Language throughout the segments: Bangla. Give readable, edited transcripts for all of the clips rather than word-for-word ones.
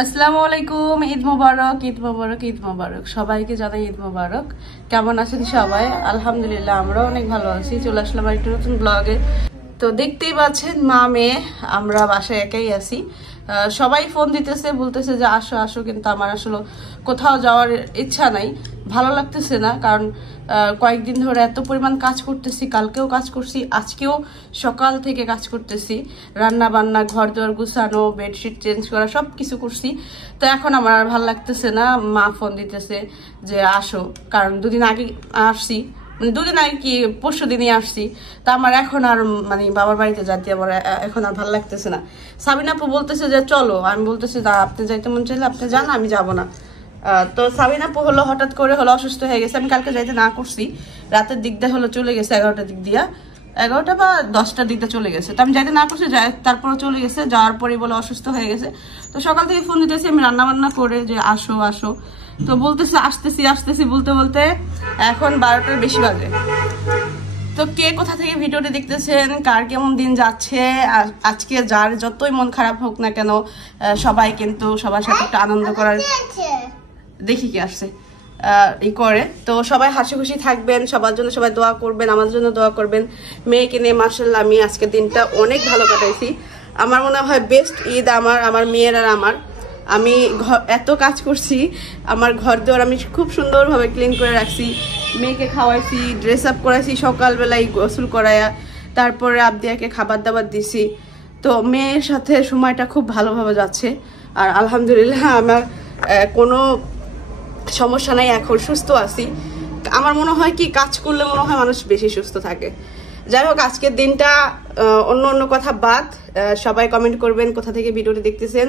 আসসালামু আলাইকুম। ঈদ মোবারক, ঈদ মোবারক, ঈদ মোবারক। সবাইকে জানাই ঈদ মোবারক। কেমন আছেন সবাই? আলহামদুলিল্লাহ, আমরা অনেক ভালো আছি। চলে আসলাম একটা নতুন ব্লগে। তো দেখতেই পাচ্ছেন মা মেয়ে আমরা বাসায় একাই আছি। সবাই ফোন দিতেছে, বলতেছে যে আসো আসো, কিন্তু আমার আসলে কোথাও যাওয়ার ইচ্ছা নাই, ভালো লাগতেছে না। কারণ কয়েকদিন ধরে এত পরিমাণ কাজ করতেছি, কালকেও কাজ করছি, আজকেও সকাল থেকে কাজ করতেছি, রান্না বান্না, ঘর দুয়ার গুছানো, বেডশিট চেঞ্জ করা, সব কিছু করছি। তো এখন আমার আর ভালো লাগতেছে না। মা ফোন দিতেছে যে আসো, কারণ দুদিন আগে আসছি, দুদিন আগে কি পরশু দিনই আসছি। তা আমার এখন আর বাবার বাড়িতে যাতে আমার এখন আর ভালো লাগতেছে না। সাবিনা আপু বলতেছে যে চলো, আমি বলতেছি আপনি যাইতে মন চাইলে আপনি যান, আমি যাব না। তো সাবিনা আপু হলো হঠাৎ করে হলো অসুস্থ হয়ে গেছে। আমি কালকে যাইতে না করছি, রাতের দিক দিয়ে হলো চলে গেছে 11টার দিক দিয়া, 11টা বা 10টার দিক দিয়ে চলে গেছে। তো আমি যাইতে না করছি, তারপরে চলে গেছে। যাওয়ার পরে বলে অসুস্থ হয়ে গেছে। তো সকাল থেকে ফোন দিতেছি আমি রান্না বান্না করে যে আসো আসো, তো বলতেছে আসতেছি আসতেছি বলতে বলতে এখন 12টার বেশি বাজে। তো কে কোথা থেকে ভিডিওটি দেখতেছেন, কার কেমন দিন যাচ্ছে, আজকে যার যতই মন খারাপ হোক না কেন, সবাই কিন্তু সবার সাথে একটা আনন্দ করার, দেখি কি আসছে করে। তো সবাই হাসি খুশি থাকবেন, সবার জন্য সবাই দোয়া করবেন, আমাদের জন্য দোয়া করবেন। মেয়েকে নিয়ে মাশাআল্লাহ আমি আজকের দিনটা অনেক ভালো কাটাইছি। আমার মনে হয় বেস্ট ঈদ আমার মেয়ের আর আমার। আমি এত কাজ করছি, আমার ঘর দুয়ার আমি খুব সুন্দরভাবে ক্লিন করে রাখছি, মেয়েকে খাওয়াইছি, ড্রেস আপ করাইছি, সকালবেলায় গোসল করাইয়া তারপরে আবদিয়াকে খাবার দাবার দিছি। তো মেয়ের সাথে সময়টা খুব ভালোভাবে যাচ্ছে। আর আলহামদুলিল্লাহ আমার কোনো সমস্যা নাই, এখন সুস্থ আছি। আমার মনে হয় কি কাজ করলে মনে হয় মানুষ বেশি সুস্থ থাকে। যাই হোক, আজকের দিনটা অন্য অন্য কথা বাদ, সবাই কমেন্ট করবেন কোথা থেকে ভিডিওটি দেখতেছেন।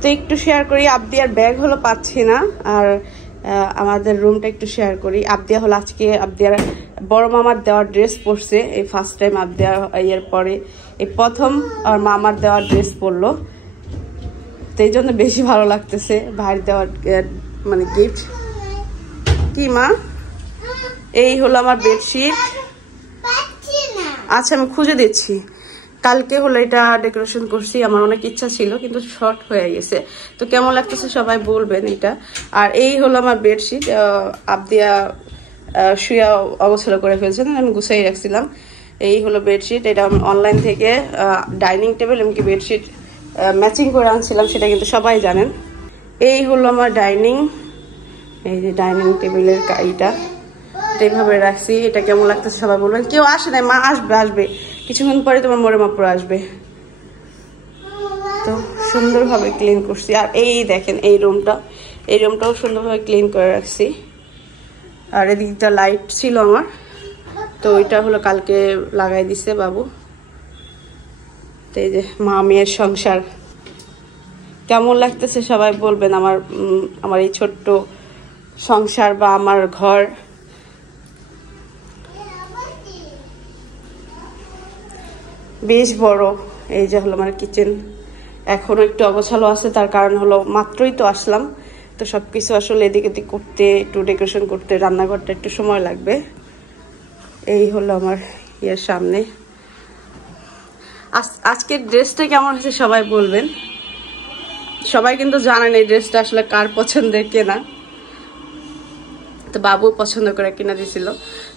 তো একটু শেয়ার করি, আবদিয়ার ব্যাগ হলো পাচ্ছি না, আর আমাদের রুমটা একটু শেয়ার করি। আবদিয়া হলো আজকে আবদিয়ার বড় মামার দেওয়ার ড্রেস পরছে, এই ফার্স্ট টাইম আবদিয়ার ইয়ের পরে এই প্রথম আর মামার দেওয়ার ড্রেস পরলো। তো এই জন্য বেশি ভালো লাগতেছে ভাইয়ের দেওয়ার গিফট। কি মা, এই হলো আমার বেডশিট। আচ্ছা আমি খুঁজে দিচ্ছি। কালকে হলো এটা ডেকোরেশন করছি, আমার অনেক ইচ্ছা ছিল কিন্তু শর্ট হয়ে গেছে। তো কেমন লাগতেছে সবাই বলবেন এটা। আর এই হলো আমার বেডশিট, আবদিয়া শুয়া অগোছালো করে ফেলছেন, আমি গুছাই রাখছিলাম। এই হলো বেডশিট, এটা আমি অনলাইন থেকে ডাইনিং টেবিল এমনকি বেডশিট ম্যাচিং করে আনছিলাম, সেটা কিন্তু সবাই জানেন। এই হলো আমার ডাইনিং, এই যে ডাইনিং টেবিলের এইটা এইভাবে রাখছি। এটা কেমন লাগতেছে সবাই বলবেন। কেউ আসে নাই, মা আসবে আসবে কিছুক্ষণ পরে, তোমার মোরে মাপুর আসবে। তো সুন্দরভাবে ক্লিন করছি। আর এই দেখেন এই রুমটাও সুন্দরভাবে ক্লিন করে রাখছি। আর এদিকটা লাইট ছিল আমার, তো ওইটা হলো কালকে লাগাই দিছে বাবু। তো এই যে মা মেয়ের সংসার কেমন লাগতেছে সবাই বলবেন। আমার এই ছোট্ট সংসার বা আমার ঘর বেশ বড়। এই যে হলো আমার কিচেন, এখনো একটু অগোছালো আছে, তার কারণ হলো মাত্রই তো আসলাম। তো সবকিছু আসলে এদিক এদিক করতে, একটু ডেকোরেশন করতে, রান্নাঘরটা একটু সময় লাগবে। এই হলো আমার ইয়ের সামনে। আজকের ড্রেসটা কেমন হয়েছে সবাই বলবেন। সবাই কিন্তু জানেন এই ড্রেসটা আসলে কার পছন্দের কেনা, তো বাবু পছন্দ করে কিনা দিয়েছিল।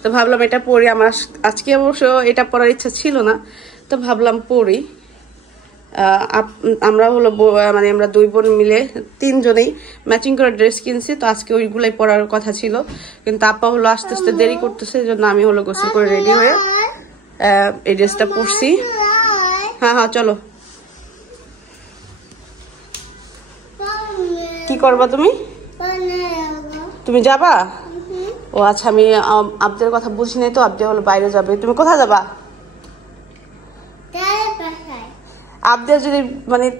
তো ভাবলাম এটা পরি। আমার আজকে অবশ্য এটা পরার ইচ্ছা ছিল না, তো ভাবলাম পরি। আমরা হলো আমরা দুই বোন মিলে তিনজনেই ম্যাচিং করে ড্রেস কিনছি। তো আজকে ওইগুলাই পরার কথা ছিল, কিন্তু আপা হলো আস্তে আস্তে দেরি করতেছে, এই জন্য আমি হলো গোসল করে রেডি হয়ে এই ড্রেসটা পরছি। হ্যাঁ হ্যাঁ চলো। কি করবা তুমি? তুমি যাবা? ও আচ্ছা, আমি আবদের কথা বুঝি নাই, তো আবদে হলো বাইরে যাবে। তুমি কোথায় যাবা? আবদের যদি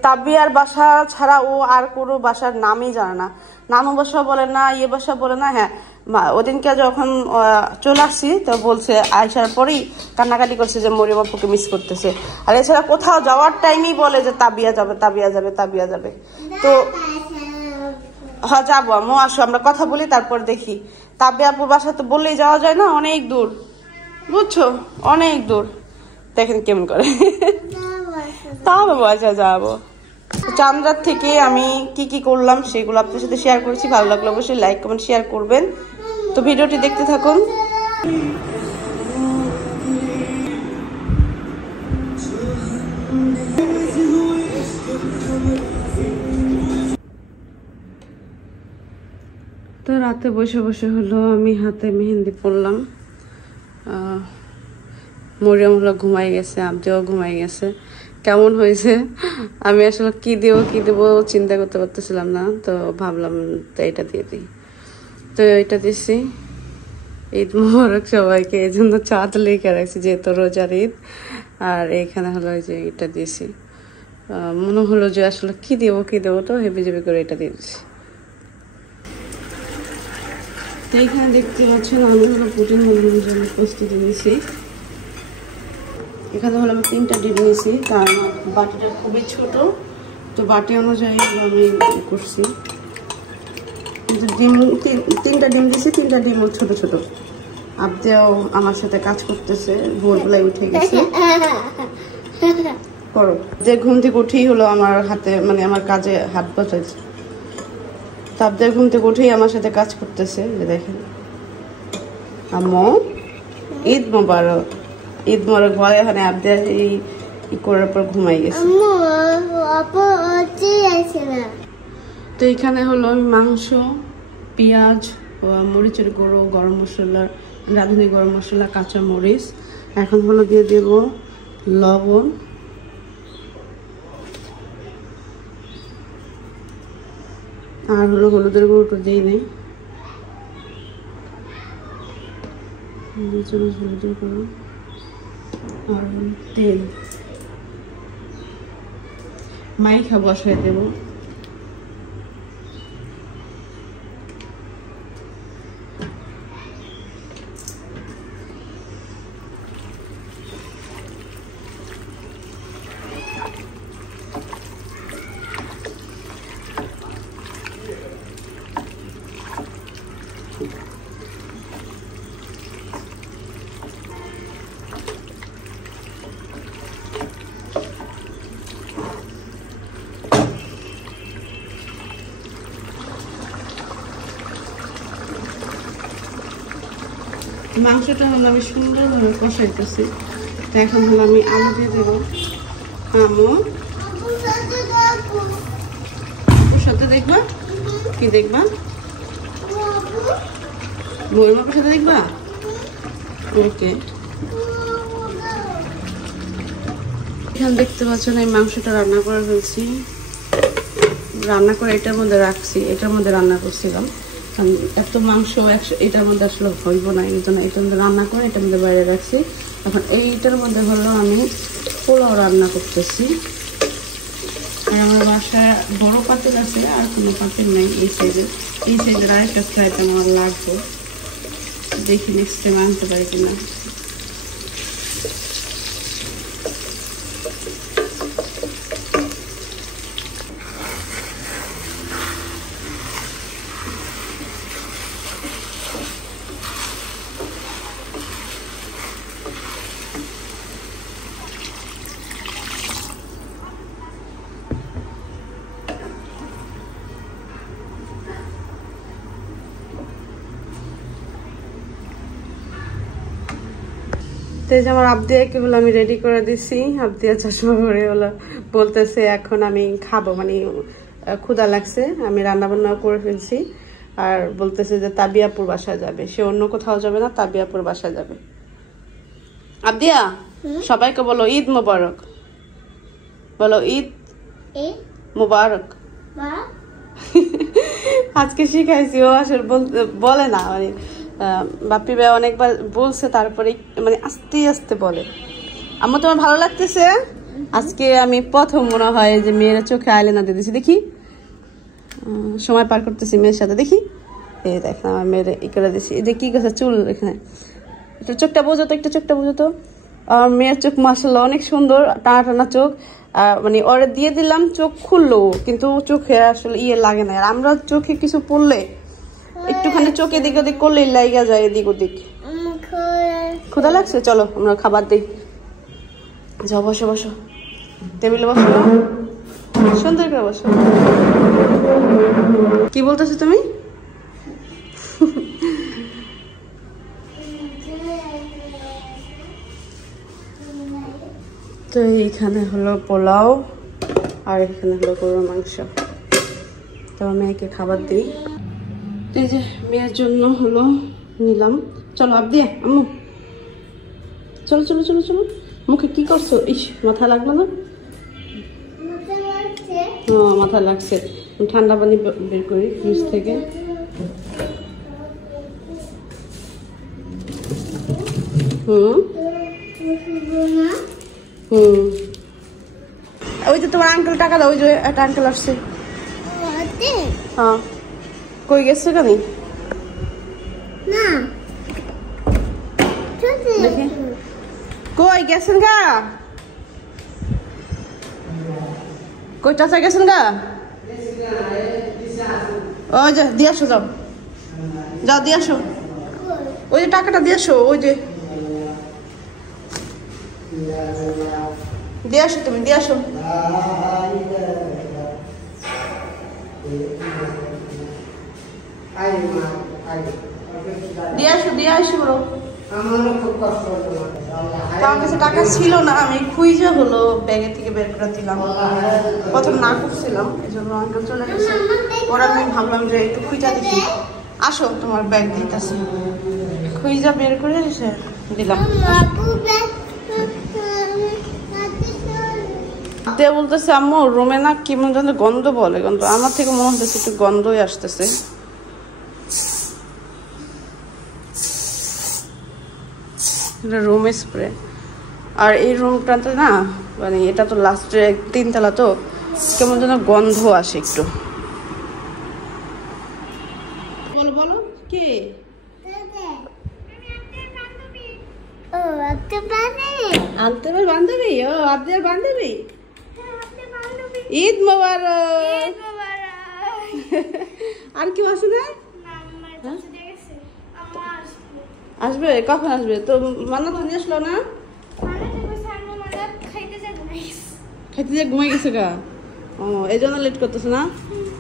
তাবিয়ার বাসা ছাড়া ও আর কোনো বাসার নামই জানে না। নানু বাসা বলে না, ইয়ে বাসা বলে না। হ্যাঁ, ওদিনকে যখন চলে আসছি তো বলছে, আইসার পরেই কান্নাকাটি করছে যে মরিয়ম আপুকে মিস করতেছে। আর এছাড়া কোথাও যাওয়ার টাইমেই বলে যে তাবিয়া যাবে তাবিয়া যাবে তাবিয়া যাবে। তো হ্যাঁ যাবো আম্মু, আসো আমরা কথা বলি, তারপর দেখি। তাবিয়া আপুর বাসা তো বললেই যাওয়া যায় না, অনেক দূর, বুঝছো, অনেক দূর। দেখেন কেমন করে, তাহলে বাসা যাবো। চান্দ্রার থেকে আমি কি কি করলাম সেগুলো আপনাদের সাথে শেয়ার করেছি। ভালো লাগলে অবশ্যই লাইক কমেন্ট শেয়ার করবেন। তো ভিডিওটি দেখতে থাকুন। তো রাতে বসে বসে হলো আমি হাতে মেহেন্দি পরলাম। মরিয়ম হলো ঘুমাই গেছে, আব্দিও ঘুমাই গেছে। কেমন হয়েছে আমি আসলে কি দেবো চিন্তা করতে পারতেছিলাম না, তো ভাবলাম তো এটা দিয়ে দিই। তো এটা দিচ্ছি। ঈদ মোবারক সবাইকে, এই জন্য চাঁদ লেখা রাখছি যেহেতু রোজার ঈদ। আর এইখানে হলো যে এটা দিয়েছি। মনে হলো যে আসলে কি দেবো, তো হেবি জেবি করে এটা দিয়ে দিচ্ছি। তো এইখানে দেখতে পাচ্ছেন আমি হলো পুডিং বানানোর জন্য প্রস্তুতি নিয়েছি। এখানে হলো আমি 3টা ডিম নিয়েছি, কারণ বাটিটা খুবই ছোট, তো বাটি অনুযায়ী আমি করছি। ডিম 3টা ডিম দিয়েছি, 3টা ডিম ছোট ছোট। আব্দিয়াও আমার সাথে কাজ করতেছে, ভোরবেলায় উঠে গেছে। করো যে ঘুম থেকে উঠেই হলো আমার হাতে মানে আমার কাজে হাত বসাইছে। আব্দিয়া ঘুম থেকে উঠেই আমার সাথে কাজ করতেছে। যে দেখেন আম্মু ঈদ মোবারক, ঈদ মোবারক বলে। এখানে আব্দিয়া এই করার পর ঘুমাই গেছে। তো এখানে হলো আমি মাংস, পেঁয়াজ, মরিচের গুঁড়ো, গরম মশলা, রাঁধুনি গরম মশলা, কাঁচা মরিচ, এখন হলো দিয়ে দেব লবণ, আর হলো হলুদের গুঁড়োটা দিই নেই, হলুদের গুঁড়ো, আর তেল মাইখা বসায় দেব। মাংসটা হলো আমি সুন্দরভাবে কষাইতেছি। তো এখন হলো আমি আলু দিয়ে দেবো। আমু ওর সাথে দেখবা কি দেখবা, মরিমাপের সাথে দেখবা। ওকে, এখানে দেখতে পাচ্ছেন এই মাংসটা রান্না করে ফেলছি। রান্না করে এটার মধ্যে রাখছি, এটার মধ্যে রান্না করছিলাম। এত মাংস এটার মধ্যে আসলে হইব না, এই জন্য এটার মধ্যে রান্না করে এটার মধ্যে বাইরে রাখছি। এখন এইটার মধ্যে হলো আমি পোলাও রান্না করতেছি। আর আমার বাসায় বড় পাতিল আছে, আর কোনো পাতিল নেই। এই সাইডের আরেকটা ফ্রাই প্যান আমার লাগবে, দেখি নেক্সট টাইম আনতে পারি কিনা। তো এই যে আমার আব্দিয়াকে হলো আমি রেডি করে দিছি। আব্দিয়া চশমা পরে হলো বলতেছে এখন আমি খাবো, মানে ক্ষুধা লাগছে। আমি রান্না বান্না করে ফেলছি, আর বলতেছে যে তাবিয়াপুর বাসায় যাবে, সে অন্য কোথাও যাবে না, তাবিয়াপুর বাসায় যাবে। আব্দিয়া সবাইকে বলো ঈদ মোবারক, বলো ঈদ মোবারক। আজকে শিখাইছি, ও আসলে বলে না, মানে বাপি ভাই অনেকবার বলছে, তারপরে মানে আস্তে আস্তে বলে। আমার তোমার ভালো লাগতেছে? আজকে আমি প্রথম মনে হয় যে মেয়েরা চোখে আইলাইনার দিয়ে দিছি, দেখি সময় পার করতেছি মেয়ের সাথে। দেখি এই দেখ আমার মেয়ের ই করে দিছি। এই যে কি কথা চুল এখানে, একটু চোখটা বোঝো তো, একটু চোখটা বোঝো তো। আমার মেয়ের চোখ মাশাআল্লাহ অনেক সুন্দর, টানা টানা চোখ। মানে ওরে দিয়ে দিলাম, চোখ খুললো, কিন্তু চোখে আসলে ইয়ে লাগে না। আর আমরা চোখে কিছু পড়লে একটুখানি চোখ এদিক ওদিক করলে লাইগা যায় এদিক ওদিক। ক্ষুধা লাগছে, চলো আমরা খাবার দিই। যাও বসো বসো, টেবিলে বসো। সুন্দর করে বসো। কি বলতেছো তুমি? তো এইখানে হলো পোলাও আর এখানে হলো গরুর মাংস। তো মেয়েকে খাবার দিই। এই যে মেয়ের জন্য হলো নিলাম। চলো আপ দিয়ে আম্মু, চলো চলো চলো চলো। মুখে কি করছো? ইস, মাথা লাগলো না? হ্যাঁ মাথা লাগছে। ঠান্ডা পানি বের করি ফ্রিজ থেকে। ওই যে তোমার আঙ্কেল টাকা দাও। ওই যে একটা আঙ্কেল আসছে। হ্যাঁ কই গেছে কেন? কই গেছেন গা? কই চাচা গেছেন গা? ওই যে দিয়ে আসো, যাও যাও দিয়ে আসো। ওই যে টাকাটা দিয়ে আসো। ওই যে দিয়ে আসো, তুমি দিয়ে আসো। দিয়ে আসো দিয়ে আসো বড়। আমার কাছে টাকা ছিল না, আমি খুঁজে হলো ব্যাগে থেকে বের করে দিলাম। প্রথম না করছিলাম, এই জন্য আঙ্কেল চলে গেছে। ওরা আমি ভাবলাম যে একটু খুঁজা দিচ্ছি। আসো তোমার ব্যাগ দিতেছি। খুঁজা বের করে এসে দিলাম। দিয়ে বলতেছে আম্মু রুমে না কি মনে জানো গন্ধ বলে, গন্ধ আমার থেকে মনে হচ্ছে একটু গন্ধই আসতেছে। Room spray. আর এই রুমটাতে না মানে এটা তো লাস্টে 3 তলা, তো কেমন যেন গন্ধ আসে একটু। বলো বলো কে? আনতে পার বান্ধবী? ও আপনার বান্ধবী। ঈদ মোবারক। আর কি আছে না? আসবে কখন আসবে? তো মান্না তো নিয়ে আসলো না। খাইতে যে ঘুমাই গেছে গা। ও এই জন্য লেট করতেছে না।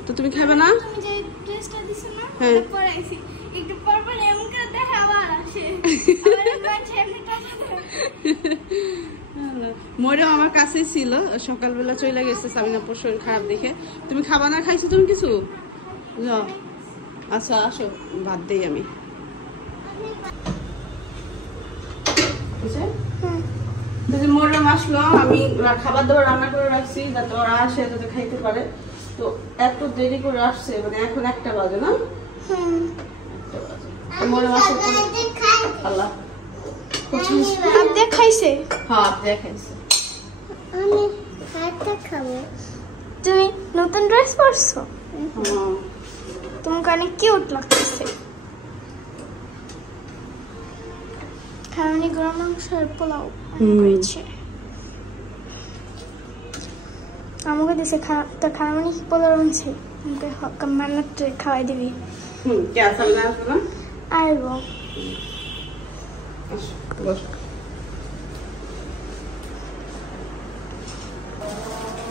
তো তুমি খাবে না? হ্যাঁ মরিয়ম আমার কাছেই ছিল, সকালবেলা চলে গেছে সাবিনাপুর শরীর খারাপ দেখে। তুমি খাবা না? খাইছো তুমি কিছু? আচ্ছা আসো ভাত দেই আমি। মরিয়ম আসলো, আমি খাবার দাবার রান্না করে রাখছি যাতে ওরা আসে যাতে খাইতে পারে। তো এত দেরি করে আসছে, মানে এখন 1টা বাজে না? মরিয়ম আসে আল্লাহ খাইছে। হ্যাঁ খাইছে। আমি ভাতটা খাবো। তুমি নতুন ড্রেস পরছো? তোমাকে অনেক কিউট লাগতেছে। খাওয়ানি গরম মাংস আর পোলাও করেছে। আমাকে দিছে তো খাওয়ানি পোলাও আনছে। আমাকে মান্নাত খাওয়াই দিবি। কে আসল না আসবে না? আইবো।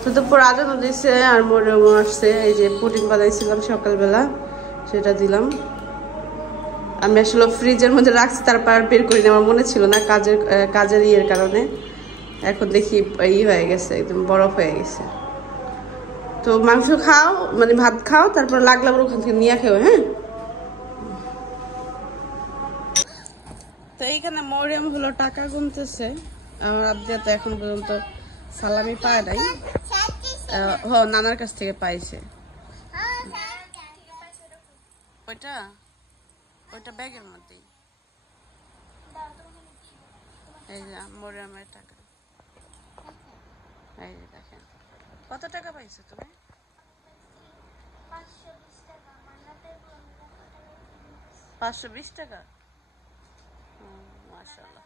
তো আজান দিচ্ছে আর মরিয়ম আসছে। এই যে পুডিং বানাইছিলাম সকালবেলা, সেটা দিলাম। আমি আসলে ফ্রিজের মধ্যে রাখছি, তারপর আর বের করি না, আমার মনে ছিল না কাজের ইয়ের কারণে। এখন দেখি হয়ে গেছে, একদম বরফ হয়ে গেছে। তো মাংস খাও, মানে ভাত খাও, তারপর লাগলে আবার ওখান থেকে নিয়ে খেও। হ্যাঁ তো এইখানে মরিয়ম হলো টাকা গুনতেছে। আমার আব্দিয়া তো এখন পর্যন্ত সালামি পায় নাই। নানার কাছ থেকে পাইছে। ওইটা ওইটা ব্যাগের মধ্যেই। এই যে মরিয়মের টাকা। এই যে দেখেন কত টাকা পাইছো তুমি? 520 টাকা। মাশাআল্লাহ।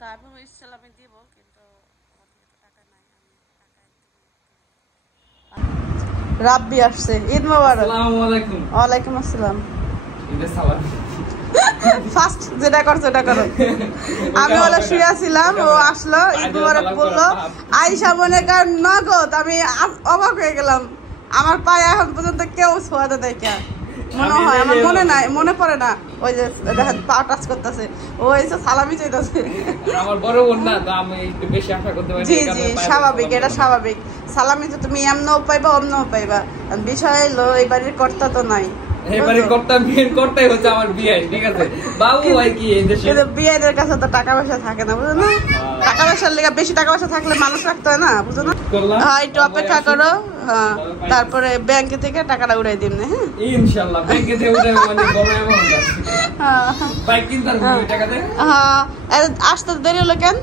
তারপর ইসলামে দিব, কিন্তু টাকা নাই। রাব্বি আসছে। ঈদ মোবারক। আসসালামু আলাইকুম। ওয়ালাইকুম আসসালাম। ঈদের সালাম। ফার্স্ট যেটা করছো ওটা করো। আমি হলো শুয়েছিলাম, ও আসলো, ঈদ মোবারক বললো, আইসা মনে কর নগদ। আমি অবাক হয়ে গেলাম, আমার পায়ে এখন পর্যন্ত কেউ ছোঁয়াতে দেখে মনে হয়, আমার মনে নাই, মনে পড়ে না। ওই যে দেখেন পা টাচ করতেছে, ও এসে সালামি চাইতেছে। আমার বড় বোন না, তো আমি একটু বেশি আশা করতে পারি। জি জি, স্বাভাবিক, এটা স্বাভাবিক। সালামি তো তুমি এমনও পাইবা অমনও পাইবা, বিষয় হলো এই বাড়ির কর্তা তো নাই। এবারে কর্তা বিয়ের কর্তাই হচ্ছে আমার বিয়ে, ঠিক আছে? বাবু ভাই কি এই দেশে বিয়েদের কাছে তো টাকা পয়সা থাকে না, বুঝো না? টাকা পয়সার লেগে, বেশি টাকা পয়সা থাকলে মানুষ রাখতে হয় না, বুঝো না? হ্যাঁ, একটু অপেক্ষা করো, হ্যাঁ, তারপরে ব্যাংক থেকে টাকাটা উড়াই দিন। হ্যাঁ ইনশাআল্লাহ ব্যাংকে থেকে উঠে মানে বড় অ্যামাউন্ট আছে। বাইক কিনতে ওই টাকাতে। হ্যাঁ, আসতে দেরি হলো কেন?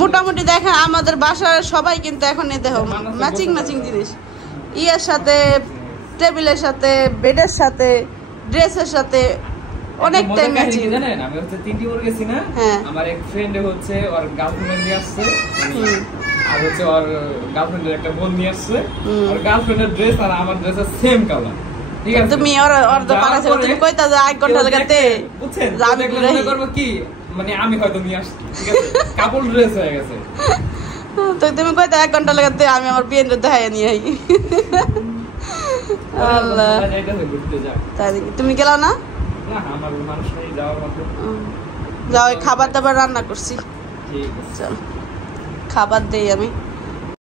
মোটামুটি দেখেন আমাদের বাসার সবাই কিন্তু এখন এই দেখো ম্যাচিং ম্যাচিং জিনিস, ইয়ের সাথে, টেবিলের সাথে, বেডের সাথে, ড্রেসের সাথে অনেকটাই ম্যাচিং। জানেন আমি হচ্ছে 3টি ওর গেছি না, আমার এক ফ্রেন্ড হচ্ছে ওর গার্লফ্রেন্ড নিয়ে আসছে, আর হচ্ছে ওর গার্লফ্রেন্ডের একটা বোন নিয়ে আসছে, আর গার্লফ্রেন্ডের ড্রেস আর আমার ড্রেসের সেম কালার, ঠিক আছে? তুমি ওর তো পারাছে, তুমি কইতা যে 1 ঘন্টা লাগাতে বুঝছেন? দেখলে মনে করব কি মানে আমি হয়তো নিয়ে আসছি, ঠিক আছে? কাপড় ড্রেস হয়ে গেছে। তো তুমি কইতা 1 ঘন্টা লাগাতে আমি আমার বিয়ের দেখাই নিয়ে আই। আল্লাহ, তাই তুমি গেলাও না? না, আমার মানুষ নেই যাওয়ার মতো। যাও, খাবার দাবার রান্না করছি, ঠিক আছে, চল খাবার দেই আমি।